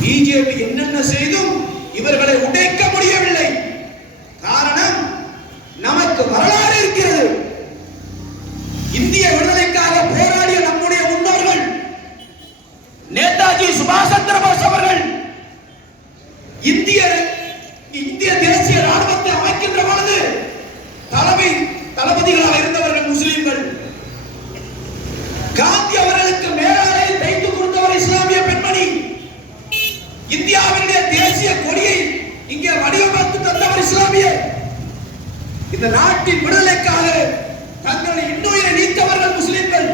BJP என்னென்ன செய்தும் இவர்களை உடைக்க முடியவில்லை. காரணம் நமக்கு வரலாறு இருக்கிறது. இந்திய விடுதலைக்காக போராடிய நம்முடைய முன்னோர்கள் நேதாஜி சுபாஷ் சந்திர போஸ் அவர்கள் இந்திய இந்திய தேசிய இந்த நாட்டின் விடுதலைக்காக தங்களை இன்னுயிரை நீத்தவர்கள் முஸ்லிம்கள்.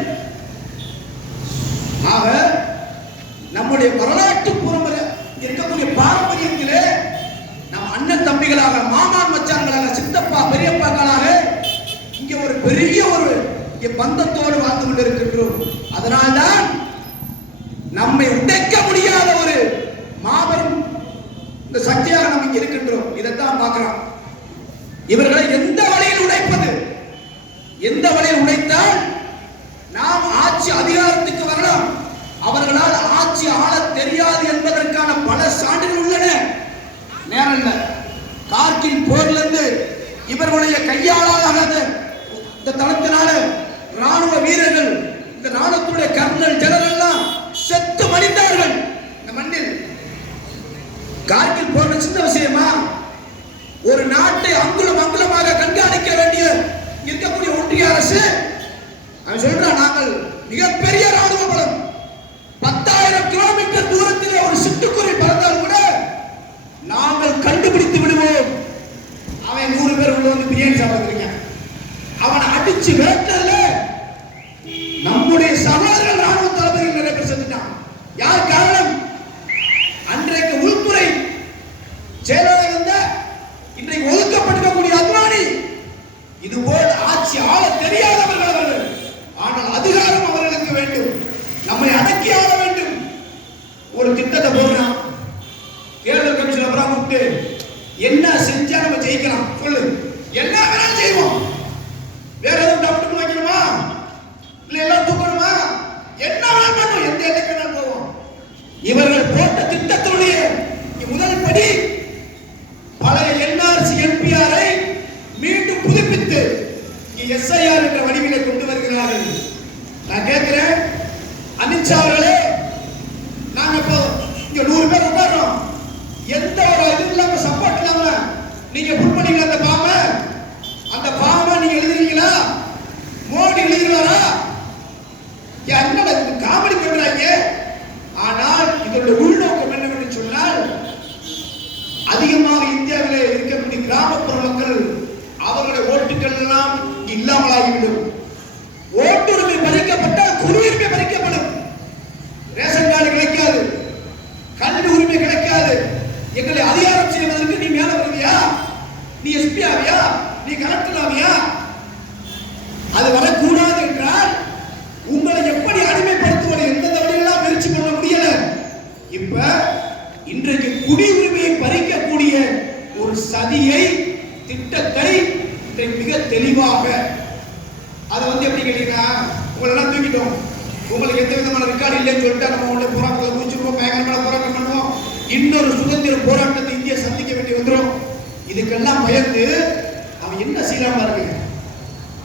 ஆக நம்முடைய வரலாற்று புறமுறை இருக்கக்கூடிய பாரம்பரியத்திலே நம் அண்ணன் தம்பிகளாக மாமான் மச்சான்களாக சித்தப்பா பெரியப்பாக்களாக இங்கே ஒரு பெரிய ஒரு இங்கே பந்தத்தோடு வாழ்ந்து கொண்டிருக்கின்றோம். அதனால்தான் நம்மை உடைக்க முடியாத ஒரு மாபெரும் இந்த சக்தியாக நம்ம இருக்கின்றோம். இதைத்தான் பார்க்கிறோம் இவர்களை எந்த வழியில் உடைப்பது எந்த வழியில் உழைத்தால் நாம் ஆட்சி அதிகாரத்துக்கு வரலாம். அவர்களால் ஆட்சி ஆள தெரியாது என்பதற்கான பல சான்றுகள் உள்ளன. நேரம் இல்லை. கார்கில் போரிலிருந்து இவர்களுடைய கையாளாக இந்த தளத்தினால ராணுவ வீரர்கள் இந்த ராணுவத்துடைய கர்னல் ஜெனரல் எல்லாம் செத்து மடிந்தார்கள். இந்த மண்ணில் கார்கில் போர் சின்ன விஷயமா? ஒன்றிய அவன் சொல்றான் நாங்கள் மிகப்பெரிய ராணுவ பலம் பத்தாயிரம் கிலோமீட்டர் தூரத்திலே ஒரு சிட்டுக்குருவி பறந்தால் கூட நாங்கள் கண்டுபிடித்து விடுவோம். அவன் நூறு பேர் உள்ள வந்து பிரியாணி சாப்பிடுறீங்க அவனை அடிச்சு வேட்டதுல நம்முடைய சகோதரர்கள் ராணுவ தளபதிகள் நிறைய பேர் செஞ்சுட்டான். யார் காரணம் அன்றைக்கு உள்துறை செயலாளர் இருந்த இன்றைக்கு ஒதுக்கப்பட்டிருக்கக்கூடிய அத்வானி இதுபோல் ஆட்சி ஆள தெரியாதவர்கள் அவர்கள் ஆனால் அதிகாரம் அவர்களுக்கு வேண்டும் நம்மை அடக்கி ஆள வேண்டும் ஒரு திட்டத்தை போடுறான் தேர்தல் கமிஷன் அப்புறம் கூப்பிட்டு என்ன செஞ்சா நம்ம ஜெயிக்கலாம் சொல்லு என்ன வேணாலும் செய்வோம் வேற எதுவும் டப்புன்னு வைக்கணுமா இல்ல எல்லாம் தூக்கணுமா என்ன வேணாலும் பண்ணுவோம் எந்த எல்லைக்கு வேணாலும் போவோம் இவர்கள் போட்ட திட்டத்தினுடைய முதல் படி பழைய என்ஆர்சி என்பிஆரை மீண்டும் புதுப்பித்து எஸ்ஐஆர் என்ற வடிவிலை கொண்டு வருகிறார்கள் நான் கேட்கிறேன் அமித்ஷா அவர்களே நாங்க இப்போ இங்க நூறு பேர் உட்கார்றோம் எந்த ஒரு இது இல்லாம சப்போர்ட் இல்லாம நீங்க புட் பண்ணீங்க அந்த பாம அந்த பாம நீங்க எழுதுறீங்களா? மோடி எழுதுறாரா? என்னடா இது காமெடி பண்றாங்க. ஆனால் இதோட உள்நோக்கம் என்னவென்று சொன்னால் அதிகமாக இந்தியாவிலே இருக்கக்கூடிய கிராமப்புற மக்கள் அவர்களுடைய ஓட்டுகள் எல்லாம் இல்லாமலாகிவிடும். ஓட்டுரிமை பறிக்கப்பட்டால் குடியுரிமை பறிக்கப்படும். ரேஷன் கார்டு கிடைக்காது. கல்வி உரிமை கிடைக்காது. எங்களை அதிகாரம் செய்வதற்கு நீ மேல வருவியா? நீ எஸ்பி ஆவியா? நீ கலெக்டர் ஆவியா? அது வரக்கூடாது என்றால் உங்களை எப்படி அடிமைப்படுத்துவது எந்தெந்த வழியெல்லாம் முயற்சி பண்ண முடியல? இப்ப இன்றைக்கு குடியுரிமையை பறிக்கக்கூடிய ஒரு சதியை திட்டத்தை மிக தெளிவாக அதை வந்து எப்படி கேட்டீங்கன்னா உங்களெல்லாம் தூக்கிட்டோம். உங்களுக்கு எந்த விதமான ரெக்கார்டு இல்லைன்னு சொல்லிட்டு நம்ம உங்களை புறாக்களை முடிச்சிருவோம் பயங்கரமான புறாக்கள் இன்னொரு சுதந்திர போராட்டத்தை இந்தியா சந்திக்க வேண்டி வந்துடும் இதுக்கெல்லாம் பயந்து அவன் என்ன செய்யலாமா இருக்கு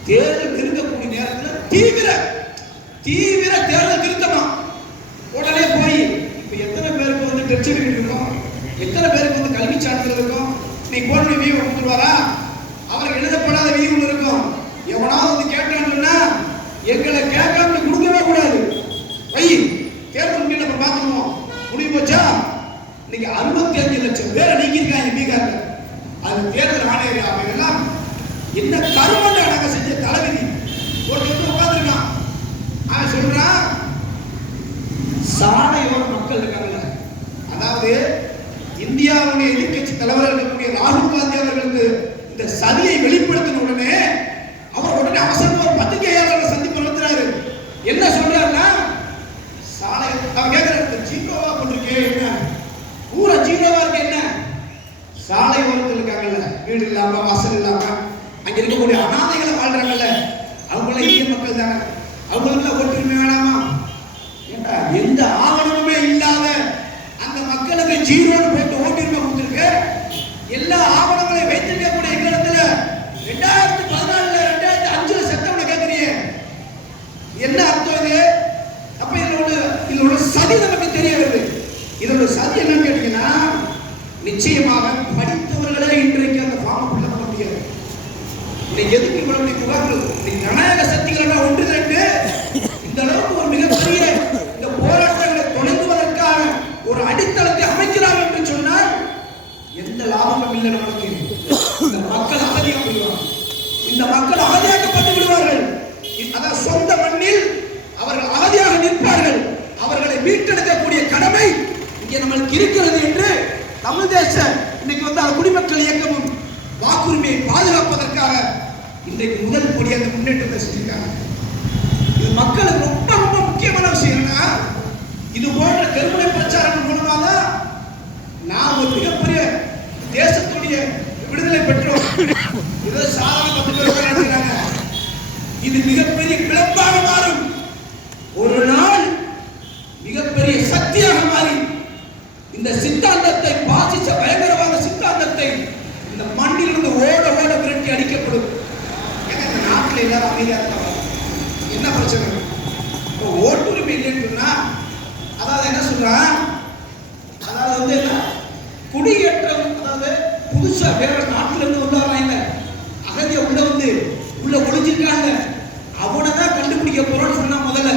தேர்தல் திருத்தக்கூடிய நேரத்தில் தீவிர தீவிர தேர்தல் திருத்தமா உடனே போய் இப்போ எத்தனை பேருக்கு வந்து டெச்சரி இருக்கும்? எத்தனை பேருக்கு வந்து கல்வி சான்றிதழ் இருக்கும்? நீ போன வீவை கொடுத்துருவாரா அவருக்கு எழுதப்படாத வியூ இருக்கும். எவனாவது வந்து கேட்டான்னா எங்களை கேட்காம கொடுக்கவே கூடாது. வை தேர்தல் முடியல நம்ம பார்த்துக்குவோம் முடிவு போச்சா? இன்னைக்கு அறுபத்தி அஞ்சு லட்சம் பேரை நீக்கியிருக்காங்க பீகார்ல. அது தேர்தல் ஆணையர் அவங்க எல்லாம் என்ன கருமண்ட நாங்க செஞ்ச தளபதி? ஒருத்தர் உட்காந்துருக்கான் அவன் சொல்றான் சாலையோர மக்கள் இருக்காங்கல்ல. அதாவது இந்தியாவுடைய எதிர்கட்சி தலைவர் இருக்கக்கூடிய ராகுல் காந்தி அவர்களுக்கு இந்த சதியை வெளிப்படுத்த நிச்சயமாக படித்தவர்களே இன்றைக்கு அந்த ஃபார்ம் உள்ள பண்ண முடியாது. இன்னைக்கு எதுக்கு இவ்வளவு புகார்கள்? இன்னைக்கு ஜனநாயக சக்திகள் ஒன்று ரெண்டு இந்த அளவுக்கு ஒரு மிகப்பெரிய இந்த போராட்டங்களை தொடங்குவதற்கான ஒரு அடித்தளத்தை அமைக்கிறார்கள் என்று சொன்னால் எந்த லாபமும் இல்லை நமக்கு. இந்த மக்கள் அகதியாக விடுவார்கள். இந்த மக்கள் அகதியாக்கப்பட்டு விடுவார்கள். அதான் சொந்த மண்ணில் அவர்கள் அகதியாக நிற்பார்கள். அவர்களை மீட்டெடுக்கக்கூடிய கடமை இங்கே நம்மளுக்கு இருக்கிறது என்று தமிழ் தேச இன்னைக்கு வந்து அந்த குடிமக்கள் இயக்கமும் வாக்குரிமையை பாதுகாப்பதற்காக இன்றைக்கு முதல் கொடி அந்த முன்னேற்றத்தை செஞ்சிருக்காங்க. இது மக்களுக்கு ரொம்ப ரொம்ப முக்கியமான விஷயம் என்னன்னா இது போன்ற கருமுறை பிரச்சாரம் மூலமாக தான் நாம் ஒரு மிகப்பெரிய தேசத்துடைய விடுதலை பெற்றோம். ஏதோ சாதாரண இது மிகப்பெரிய பிளப்பாக மாறும் ஒரு நாள் மிகப்பெரிய சக்தியாக மாறி இந்த சித்தாந்தத்தை பாசிச்ச பயங்கரவாத சித்தாந்தத்தை இந்த மண்ணிலிருந்து ஓட ஓட விரட்டி அடிக்கப்படும். ஏன்னா இந்த நாட்டில் எல்லாரும் அமைதியாக இருக்காங்க என்ன பிரச்சனை? இப்போ ஓட்டுரிமை இல்லைன்னு அதாவது என்ன சொல்றான்? அதாவது வந்து என்ன? குடியேற்றம் அதாவது புதுசா வேற நாட்டிலிருந்து வந்தாலும் என்ன? அகதிய உள்ள வந்து உள்ள ஒழிஞ்சிருக்காங்க அவனை தான் கண்டுபிடிக்க போறோம்னு சொன்னா முதல்ல.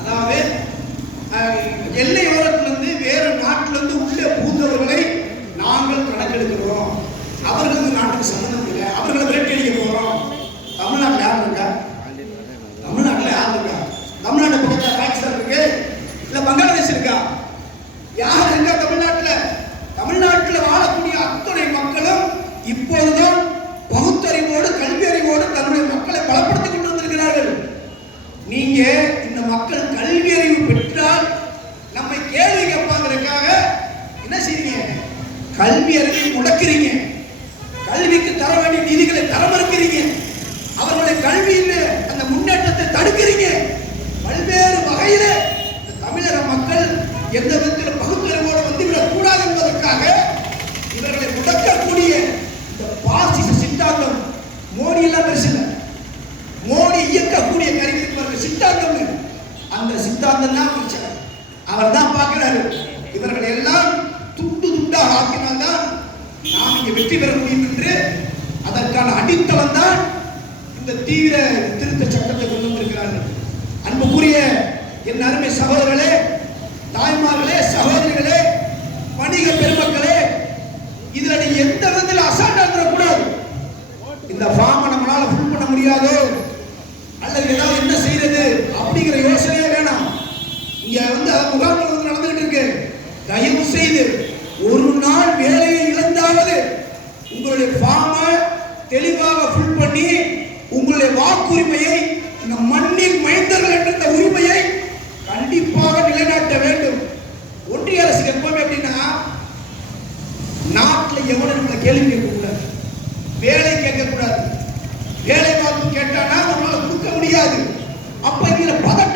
அதாவது எல்லை எல்லையோரத்திலிருந்து வேற நாட்டிலிருந்து உள்ளே பூந்தவர்களை நாங்கள் கணக்கெடுக்கிறோம் அவர்களுக்கு நாட்டுக்கு சம்மந்தம் இல்லை அவர்களை விரட்டடிக்க போறோம் தமிழ்நாட்டில் யார் இருக்கா தமிழ்நாட்டில் யார் இருக்கா தமிழ்நாடு பக்கத்தில் பாகிஸ்தான் இருக்கு இல்ல பங்களாதேஷ் இருக்கா யார் இருக்கா தமிழ்நாட்டில் தமிழ்நாட்டில் வாழக்கூடிய அத்தனை மக்களும் இப்போதுதான் பகுத்தறிவோடு கல்வி அறிவோடு தன்னுடைய மக்களை பலப்படுத்திக் கொண்டு வந்திருக்கிறார்கள் நீங்க இந்த மக்கள் கல்வி அறிவு பெற்றால் நம்மை கேள்வி கேட்பாங்கிறதுக்காக என்ன செய்றீங்க கல்வி அறிவை முடக்கிறீங்க கல்விக்கு தர தரமறுக்கிறீங்க. அவர்களுடைய கல்வியில் அந்த முன்னேற்றத்தை தடுக்கிறீங்க. பல்வேறு வகையில தமிழக மக்கள் எந்த விதத்தில் பகுத்தறிவோடு வந்துவிடக் கூடாது என்பதற்காக இவர்களை முடக்கக்கூடிய இந்த பாசிச சித்தாந்தம் மோடி எல்லாம் பேசல மோடி இயக்கக்கூடிய கருவி சித்தாந்தம் அந்த சித்தாந்தம் தான் பிரச்சனை அவர் தான் பார்க்கிறாரு. இவர்கள் எல்லாம் துண்டு துண்டாக ஆக்கினால்தான் நாம் இங்கே வெற்றி பெற முடியும். இந்த தீவிர திருத்த சட்டத்தை கொண்டு வந்திருக்கிறார்கள். அன்புக்குரிய என் அருமை சகோதரர்களே தாய்மார்களே